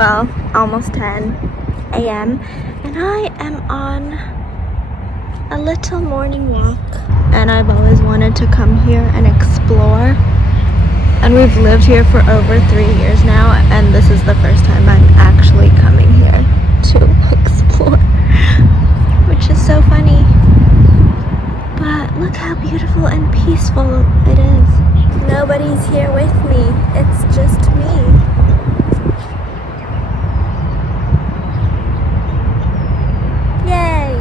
well, almost 10 a.m. and I am on a little morning walk, and I've always wanted to come here and explore, and we've lived here for over 3 years now, and this is the first time I'm actually coming here to explore, which is so funny. But look how beautiful and peaceful it is. Nobody's here with me, it's just me. Yay!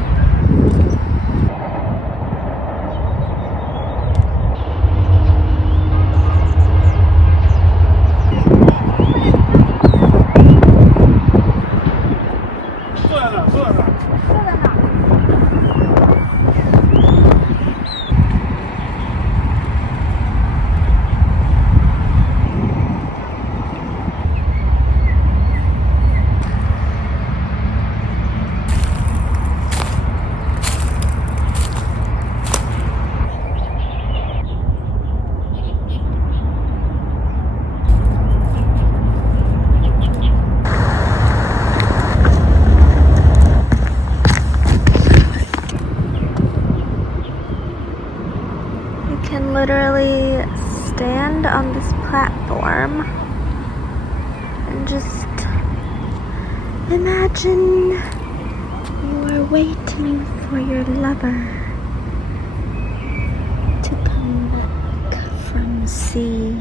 Literally stand on this platform and just imagine you are waiting for your lover to come back from sea.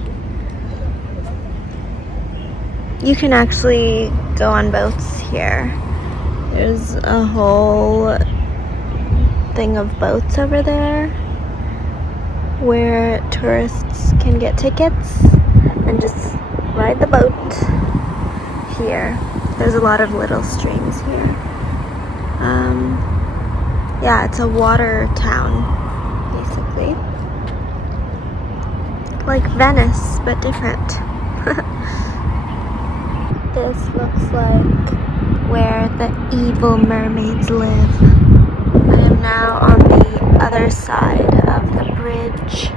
You can actually go on boats here. There's a whole thing of boats over there where tourists can get tickets and just ride the boat here. There's a lot of little streams here. Yeah, it's a water town, basically. Like Venice, but different. This looks like where the evil mermaids live. I am now on the other side of the bridge.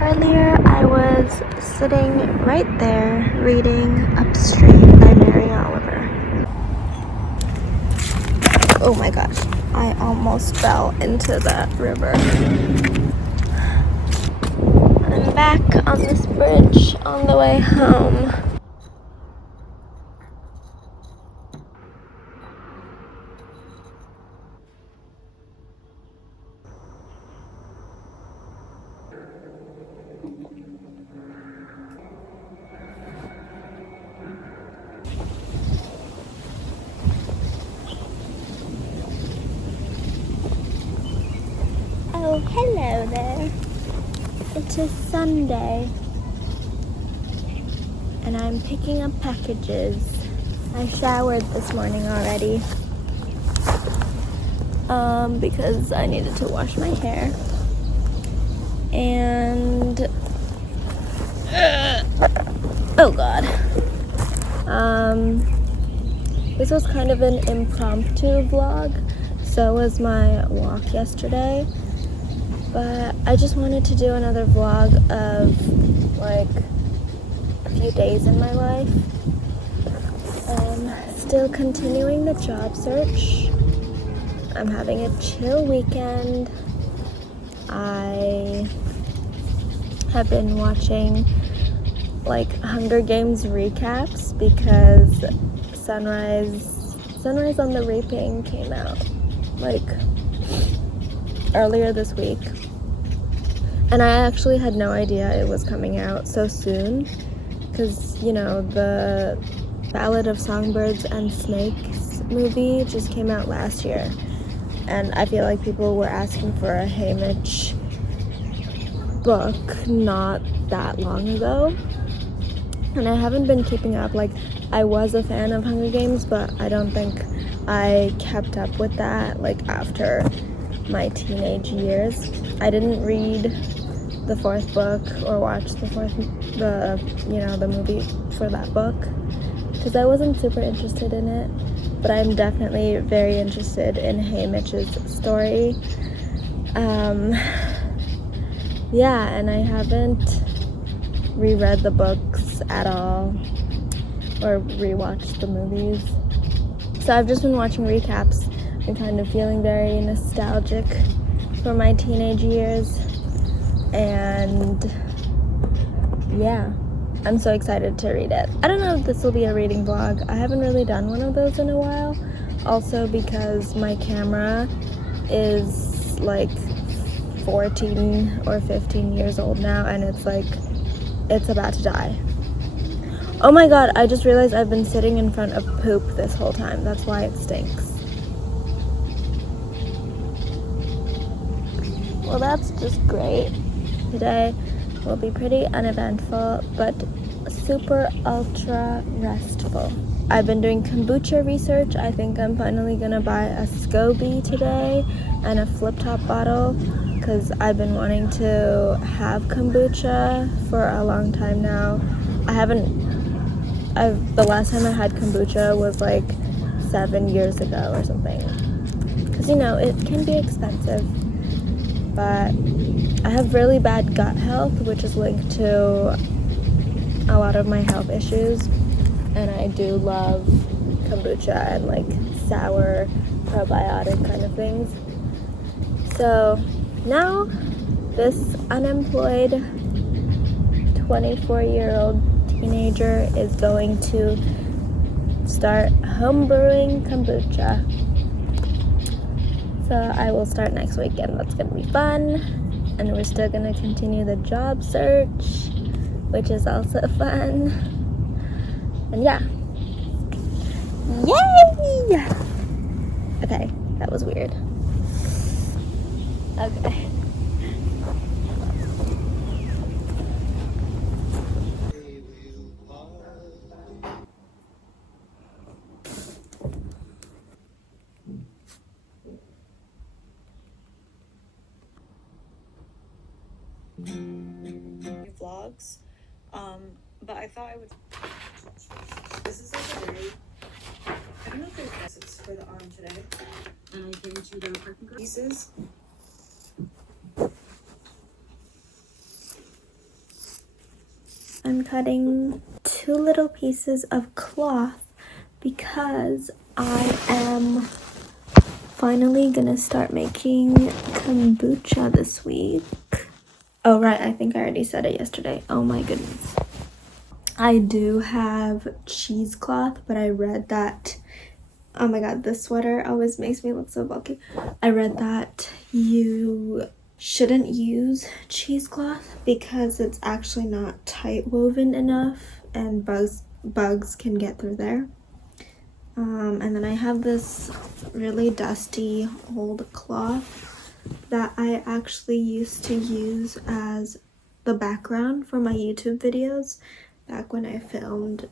Earlier I was sitting right there reading Upstream by Mary Oliver. Oh my gosh, I almost fell into that river. I'm back on this bridge on the way home. Oh, hello there. It is Sunday, and I'm picking up packages. I showered this morning already, because I needed to wash my hair. And, oh God. This was kind of an impromptu vlog. So was my walk yesterday. But I just wanted to do another vlog of like a few days in my life. Still continuing the job search. I'm having a chill weekend. I have been watching like Hunger Games recaps because Sunrise on the Reaping came out like earlier this week, and I actually had no idea it was coming out so soon because, you know, the Ballad of Songbirds and Snakes movie just came out last year, and I feel like people were asking for a Haymitch book not that long ago, and I haven't been keeping up. Like, I was a fan of Hunger Games, but I don't think I kept up with that like after my teenage years. I didn't read the fourth book or watch the movie for that book because I wasn't super interested in it, but I'm definitely very interested in Haymitch's story. Yeah, and I haven't reread the books at all. or rewatch the movies. So I've just been watching recaps and kind of feeling very nostalgic for my teenage years. And yeah, I'm so excited to read it. I don't know if this will be a reading vlog. I haven't really done one of those in a while. Also because my camera is like 14 or 15 years old now, and it's about to die. Oh my god, I just realized I've been sitting in front of poop this whole time. That's why it stinks. Well, that's just great. Today will be pretty uneventful, but super ultra restful. I've been doing kombucha research. I think I'm finally gonna buy a SCOBY today and a flip top bottle, because I've been wanting to have kombucha for a long time now. The last time I had kombucha was like 7 years ago or something. Because, you know, it can be expensive. But I have really bad gut health, which is linked to a lot of my health issues. And I do love kombucha and like sour probiotic kind of things. So now this unemployed 24-year-old teenager is going to start homebrewing kombucha. So I will start next weekend. That's gonna be fun. And we're still gonna continue the job search, which is also fun. And yeah. Yay! Okay, that was weird. Okay. Vlogs, but I thought I would. This is like a very. I don't know if there's dresses for the arm today. And I came to the parking pieces. I'm cutting 2 little pieces of cloth because I am finally gonna start making kombucha this week. Oh right, I think I already said it yesterday. Oh my goodness. I do have cheesecloth, but I read that, oh my god, this sweater always makes me look so bulky. I read that you shouldn't use cheesecloth because it's actually not tight woven enough and bugs can get through there. And then I have this really dusty old cloth that I actually used to use as the background for my YouTube videos back when I filmed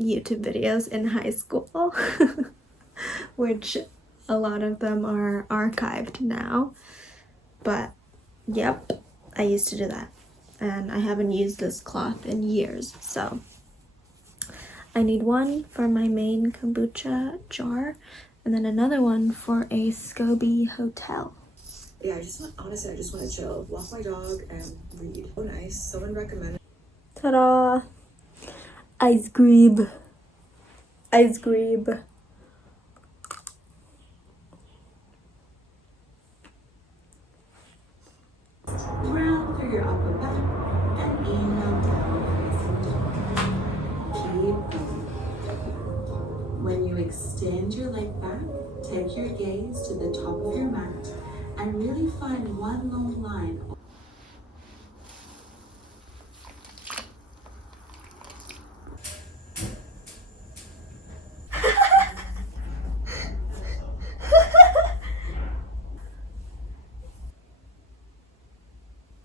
YouTube videos in high school, which a lot of them are archived now. But yep, I used to do that, and I haven't used this cloth in years, so I need one for my main kombucha jar and then another one for a SCOBY hotel. Yeah, I just want to chill, walk my dog, and read. Oh, nice. Someone recommended. Ta-da! Ice cream. Ice cream. Round through your upper back and inhale down, keep going. When you extend your leg back, take your gaze to the top of your mat and really find one long line.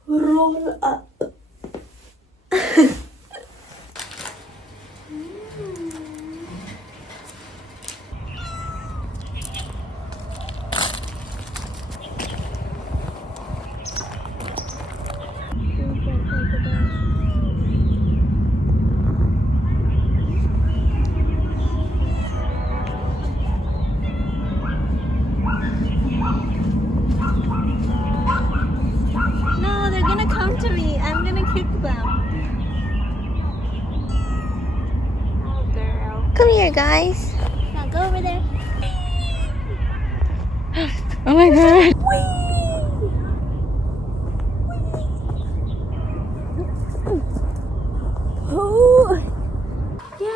Roll up. Come here, guys. Now go over there. Oh my god. Oh! Yay!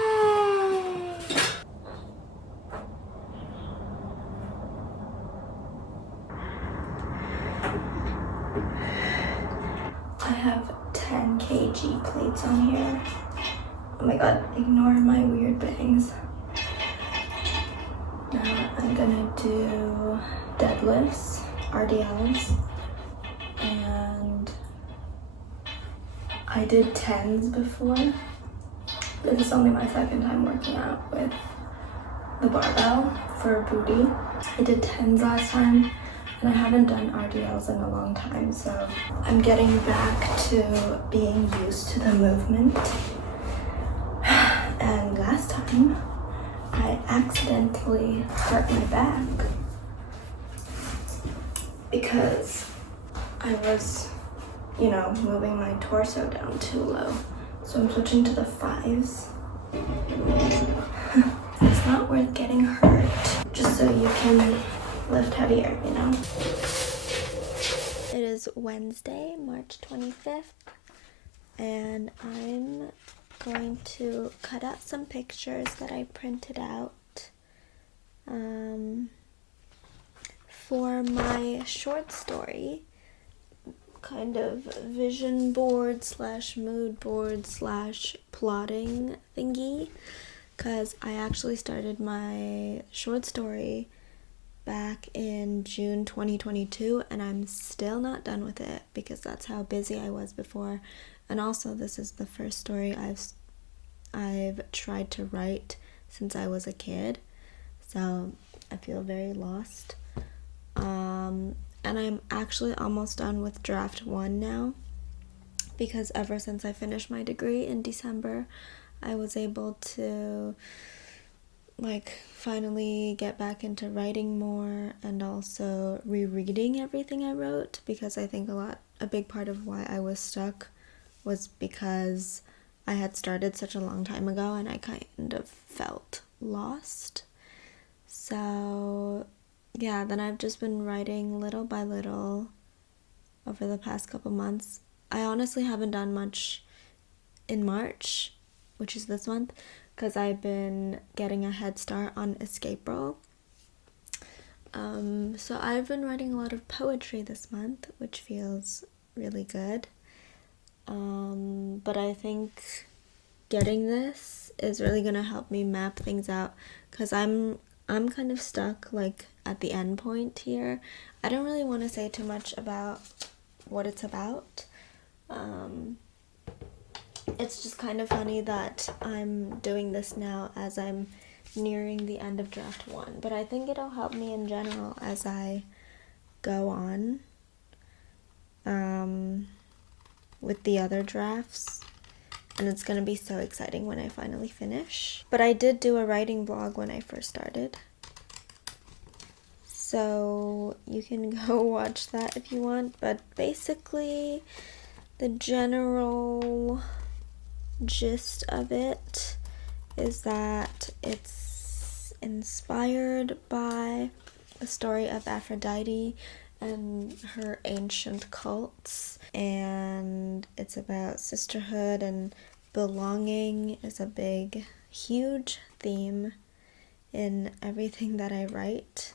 I have 10 kg plates on here. Oh my god, ignore my weird bangs. Now I'm gonna do deadlifts, RDLs, and I did 10s before. This is only my second time working out with the barbell for booty. I did 10s last time, and I haven't done RDLs in a long time, so I'm getting back to being used to the movement. And last time, I accidentally hurt my back because I was, moving my torso down too low. So I'm switching to the 5s. It's not worth getting hurt, just so you can lift heavier, It is Wednesday, March 25th, and I'm going to cut out some pictures that I printed out for my short story, kind of vision board / mood board / plotting thingy, because I actually started my short story back in June 2022, and I'm still not done with it because that's how busy I was before. And also, this is the first story I've tried to write since I was a kid, so I feel very lost. And I'm actually almost done with draft 1 now, because ever since I finished my degree in December, I was able to finally get back into writing more and also rereading everything I wrote, because I think a big part of why I was stuck was because I had started such a long time ago and I kind of felt lost. So yeah, then I've just been writing little by little over the past couple months. I honestly haven't done much in March, which is this month, because I've been getting a head start on Escape Roll. So I've been writing a lot of poetry this month, which feels really good. But I think getting this is really gonna help me map things out, because I'm kind of stuck at the end point here. I don't really want to say too much about what it's about. It's just kind of funny that I'm doing this now as I'm nearing the end of draft 1, but I think it'll help me in general as I go on with the other drafts, and it's gonna be so exciting when I finally finish. But I did do a writing blog when I first started, so you can go watch that if you want. But basically, the general gist of it is that it's inspired by the story of Aphrodite and her ancient cults, and it's about sisterhood, and belonging is a big, huge theme in everything that I write,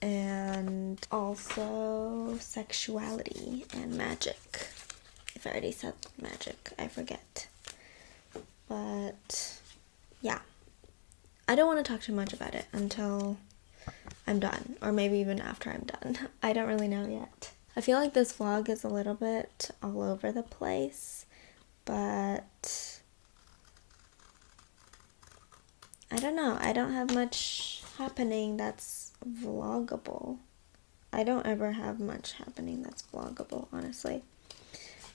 and also sexuality and magic. If I already said magic, I forget. But yeah, I don't want to talk too much about it until I'm done, or maybe even after I'm done. I don't really know yet. I feel like this vlog is a little bit all over the place, but I don't know. I don't have much happening that's vloggable. I don't ever have much happening that's vloggable, honestly.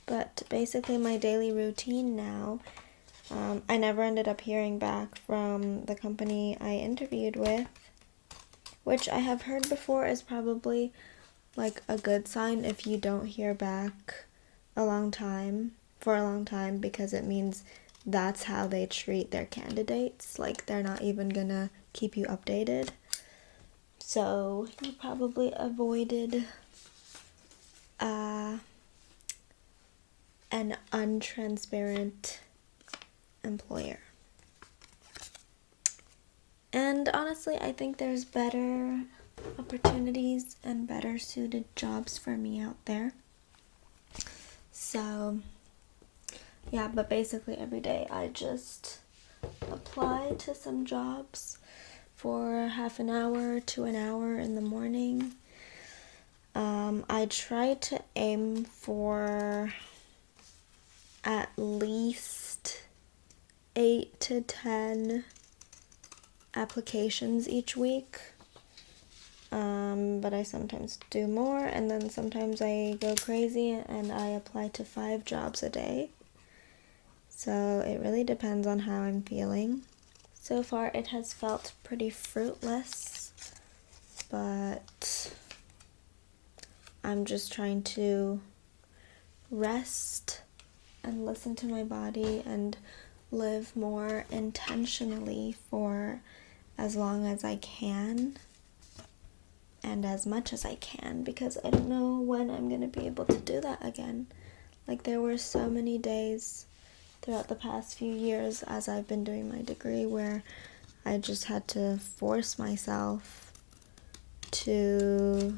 But basically my daily routine now, I never ended up hearing back from the company I interviewed with, which I have heard before is probably a good sign if you don't hear back for a long time, because it means that's how they treat their candidates. Like, they're not even gonna keep you updated. So you probably avoided an untransparent employer. And honestly, I think there's better opportunities and better suited jobs for me out there. So yeah, but basically every day I just apply to some jobs for half an hour to an hour in the morning. I try to aim for at least 8 to 10 applications each week. But I sometimes do more, and then sometimes I go crazy and I apply to 5 jobs a day. So it really depends on how I'm feeling. So far it has felt pretty fruitless, but I'm just trying to rest and listen to my body and live more intentionally for as long as I can and as much as I can, because I don't know when I'm going to be able to do that again. Like, there were so many days throughout the past few years as I've been doing my degree where I just had to force myself to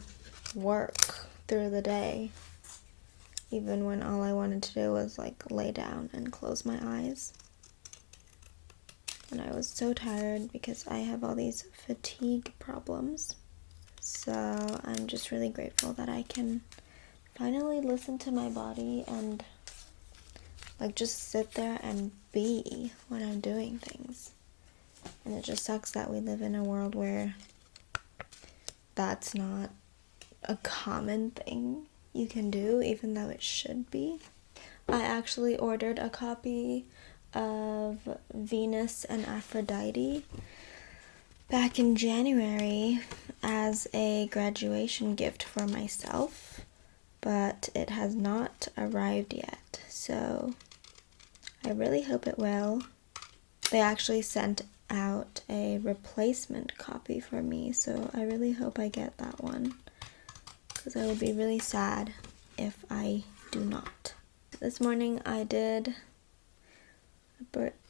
work through the day, even when all I wanted to do was like lay down and close my eyes. And I was so tired because I have all these fatigue problems. So I'm just really grateful that I can finally listen to my body and like just sit there and be when I'm doing things. And it just sucks that we live in a world where that's not a common thing you can do, even though it should be. I actually ordered a copy of Venus and Aphrodite back in January as a graduation gift for myself, but it has not arrived yet, so I really hope it will. They actually sent out a replacement copy for me, so I really hope I get that one, because I would be really sad if I do not. This morning I did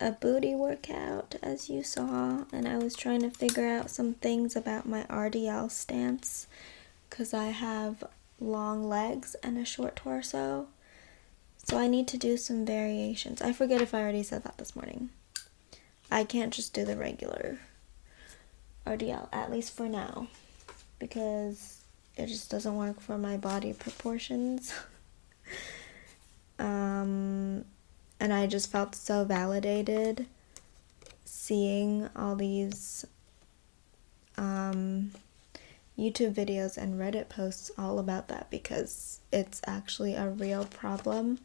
a booty workout, as you saw, and I was trying to figure out some things about my RDL stance, because I have long legs and a short torso, so I need to do some variations. I forget if I already said that this morning. I can't just do the regular RDL, at least for now, because it just doesn't work for my body proportions. And I just felt so validated seeing all these YouTube videos and Reddit posts all about that, because it's actually a real problem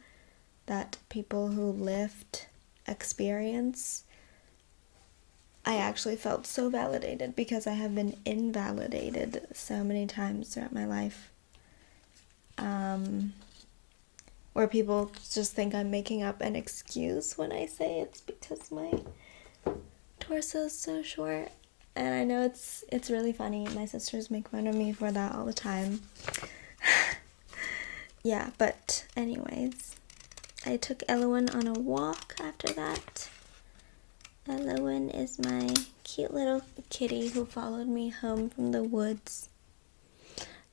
that people who lift experience. I actually felt so validated because I have been invalidated so many times throughout my life. Where people just think I'm making up an excuse when I say it's because my torso is so short. And I know it's really funny. My sisters make fun of me for that all the time. Yeah, but anyways, I took Elowen on a walk after that. Elowen is my cute little kitty who followed me home from the woods.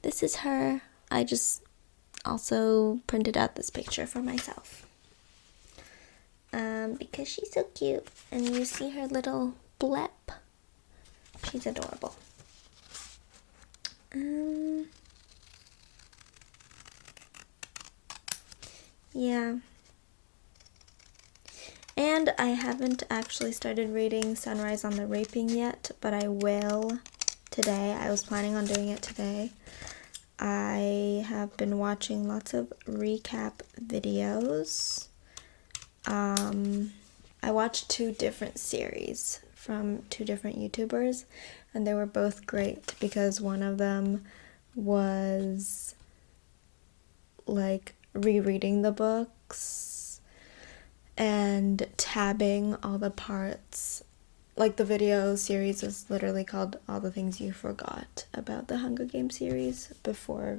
This is her. I just also printed out this picture for myself. Because she's so cute. And you see her little blep. She's adorable. Yeah. And I haven't actually started reading Sunrise on the Raping yet, but I will today. I was planning on doing it today. I have been watching lots of recap videos. I watched 2 different series from 2 different YouTubers, and they were both great because one of them was like rereading the books, and tabbing all the parts. Like, the video series is literally called All the Things You Forgot about the Hunger Games series before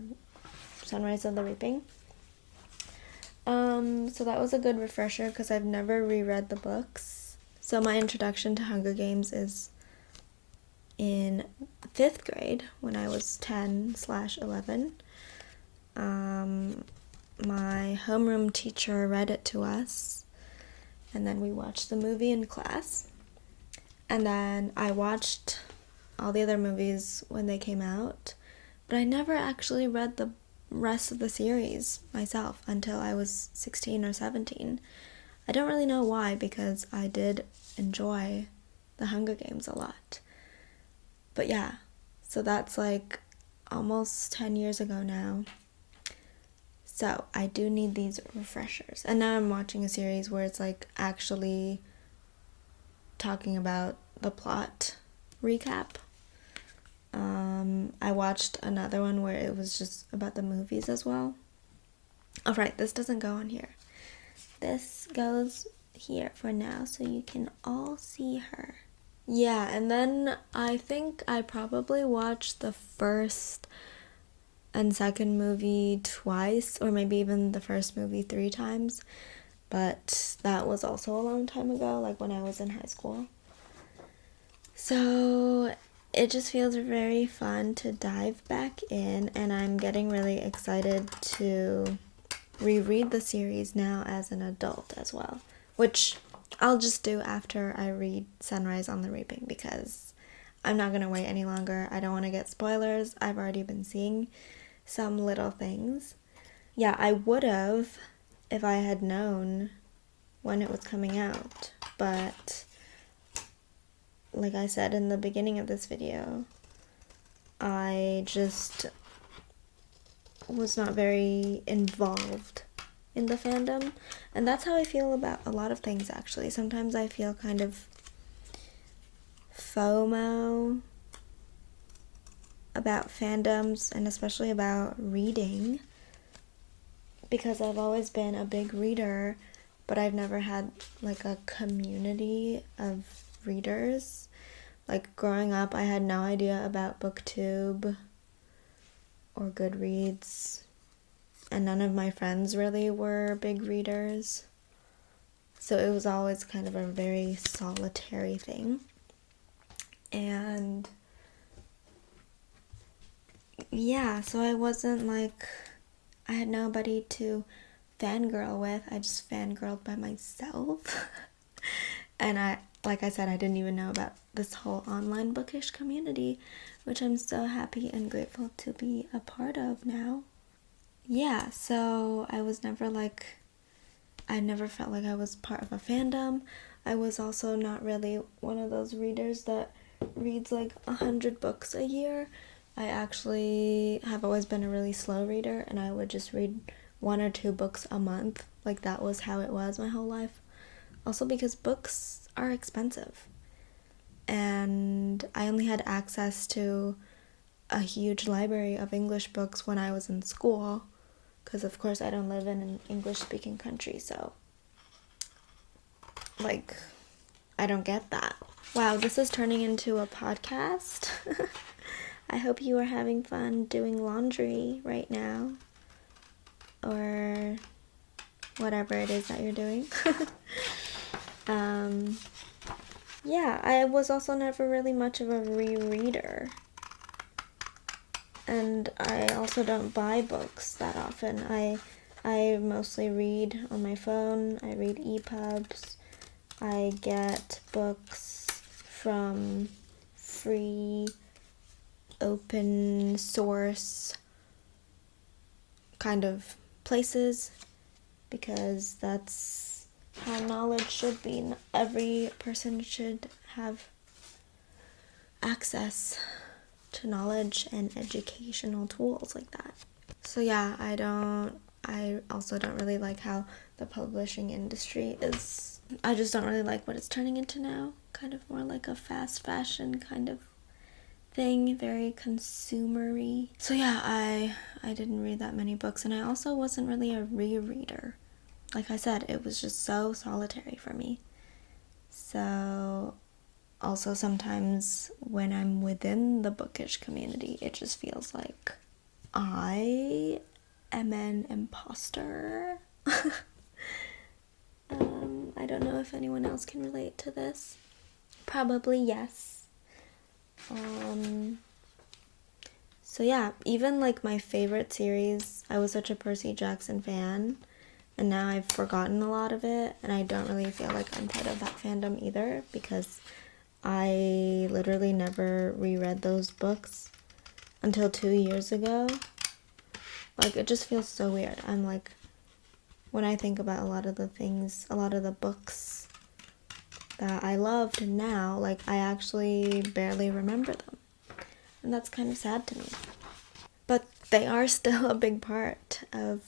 Sunrise on the Reaping. So that was a good refresher because I've never reread the books. So my introduction to Hunger Games is in 5th grade when I was 10/11. My homeroom teacher read it to us, and then we watched the movie in class. And then I watched all the other movies when they came out, but I never actually read the rest of the series myself until I was 16 or 17. I don't really know why, because I did enjoy the Hunger Games a lot. But yeah, so that's like almost 10 years ago now. So I do need these refreshers. And now I'm watching a series where it's like actually talking about the plot recap. I watched another one where it was just about the movies as well. Oh, right, this doesn't go on here. This goes here for now so you can all see her. Yeah, and then I think I probably watched the first and second movie twice, or maybe even the first movie 3 times. But that was also a long time ago, like when I was in high school. So it just feels very fun to dive back in, and I'm getting really excited to reread the series now as an adult as well, which I'll just do after I read Sunrise on the Reaping, because I'm not going to wait any longer. I don't want to get spoilers. I've already been seeing some little things. Yeah, I would have if I had known when it was coming out, but like I said in the beginning of this video, I just was not very involved in the fandom, and that's how I feel about a lot of things, actually. Sometimes I feel kind of FOMO about fandoms, and especially about reading, because I've always been a big reader, but I've never had like a community of readers. Like, growing up, I had no idea about BookTube or Goodreads, and none of my friends really were big readers. So it was always kind of a very solitary thing. And yeah, so I wasn't like, I had nobody to fangirl with. I just fangirled by myself. And like I said, I didn't even know about this whole online bookish community, which I'm so happy and grateful to be a part of now. Yeah, so I was never like, I never felt like I was part of a fandom. I was also not really one of those readers that reads like 100 books a year. I actually have always been a really slow reader, and I would just read 1 or 2 books a month. Like, that was how it was my whole life. Also because books are expensive, and I only had access to a huge library of English books when I was in school, because of course I don't live in an English-speaking country, so like, I don't get that. Wow, this is turning into a podcast. I hope you are having fun doing laundry right now, or whatever it is that you're doing. Yeah, I was also never really much of a rereader, and I also don't buy books that often. I mostly read on my phone. I read EPUBs. I get books from free, open source kind of places, because that's how knowledge should be. Every person should have access to knowledge and educational tools like that. So yeah, I also don't really like how the publishing industry is. I just don't really like what it's turning into now. Kind of more like a fast fashion kind of thing, very consumery. So yeah, I didn't read that many books, and I also wasn't really a rereader. like I said, it was just so solitary for me. So also sometimes when I'm within the bookish community, it just feels like I am an imposter. I don't know if anyone else can relate to this. Probably yes. So yeah, even like my favorite series, I was such a Percy Jackson fan, and now I've forgotten a lot of it, and I don't really feel like I'm part of that fandom either, because I literally never reread those books until 2 years ago. Like, it just feels so weird. I'm like, when I think about a lot of the books that I loved now, like, I actually barely remember them. And that's kind of sad to me. But they are still a big part of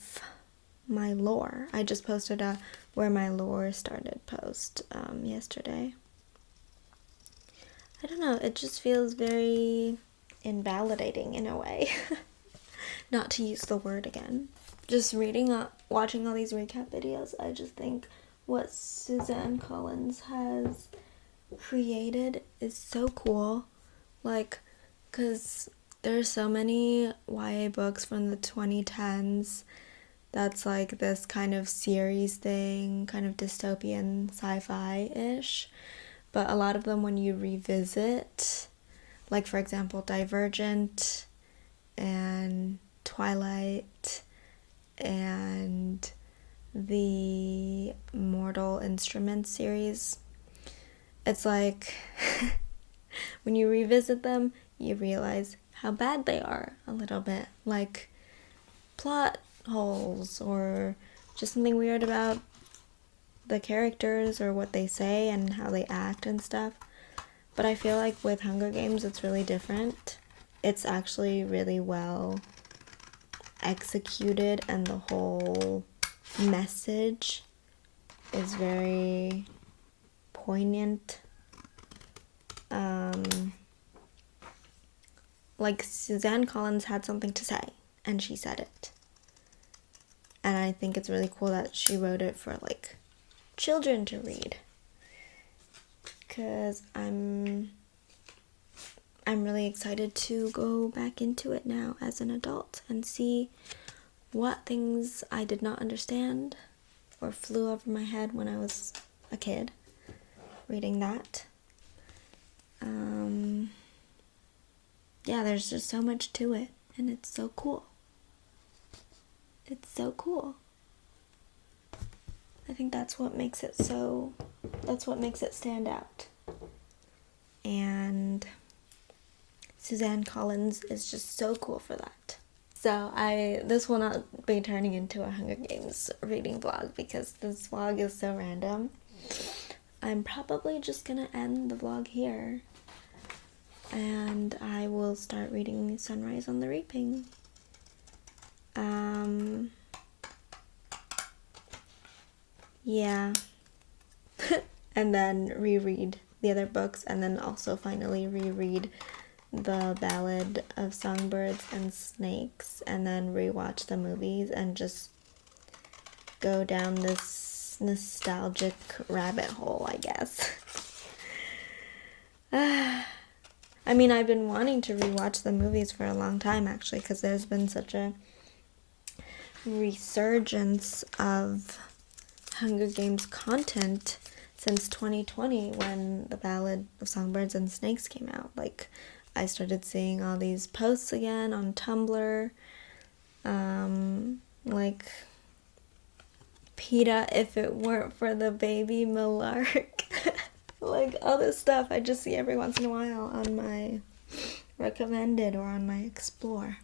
my lore. I just posted a Where My Lore Started post yesterday. I don't know, it just feels very invalidating in a way. Not to use the word again. Just watching all these recap videos, I just think what Suzanne Collins has created is so cool. Like, because there's so many YA books from the 2010s that's like this kind of series thing, kind of dystopian sci-fi-ish. But a lot of them, when you revisit, like for example, Divergent and Twilight and the Mortal Instruments series, it's like when you revisit them, you realize how bad they are a little bit. Like plot holes or just something weird about the characters or what they say and how they act and stuff. But I feel like with Hunger Games, it's really different. It's actually really well executed, and the whole message is very poignant. Like Suzanne Collins had something to say, and she said it. And I think it's really cool that she wrote it for like children to read, because I'm really excited to go back into it now as an adult and see what things I did not understand or flew over my head when I was a kid reading that. Yeah, there's just so much to it, and it's so cool. It's so cool. I think that's what makes it stand out. And Suzanne Collins is just so cool for that. So this will not be turning into a Hunger Games reading vlog, because this vlog is so random. I'm probably just gonna end the vlog here, and I will start reading Sunrise on the Reaping. Yeah. And then reread the other books, and then also finally reread the Ballad of Songbirds and Snakes, and then rewatch the movies and just go down this nostalgic rabbit hole, I guess. I mean, I've been wanting to rewatch the movies for a long time, actually, because there's been such a resurgence of Hunger Games content since 2020, when the Ballad of Songbirds and Snakes came out. Like, I started seeing all these posts again on Tumblr, like PETA if it weren't for the baby Malark. Like, all this stuff I just see every once in a while on my recommended or on my explore,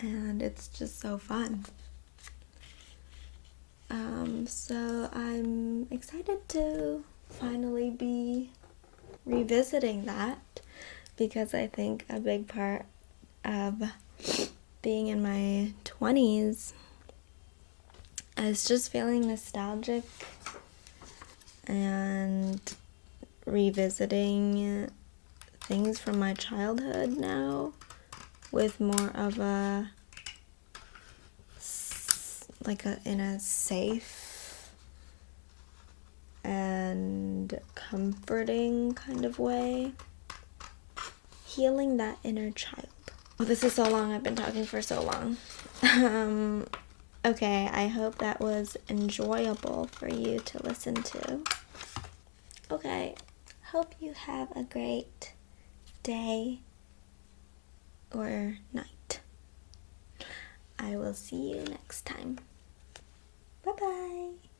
and it's just so fun. So I'm excited to finally be revisiting that, because I think a big part of being in my 20s is just feeling nostalgic and revisiting things from my childhood now with more of a like in a safe and comforting kind of way. Healing that inner child. Oh, this is so long. I've been talking for so long. Okay, I hope that was enjoyable for you to listen to. Okay, hope you have a great day or night. I will see you next time. Bye-bye.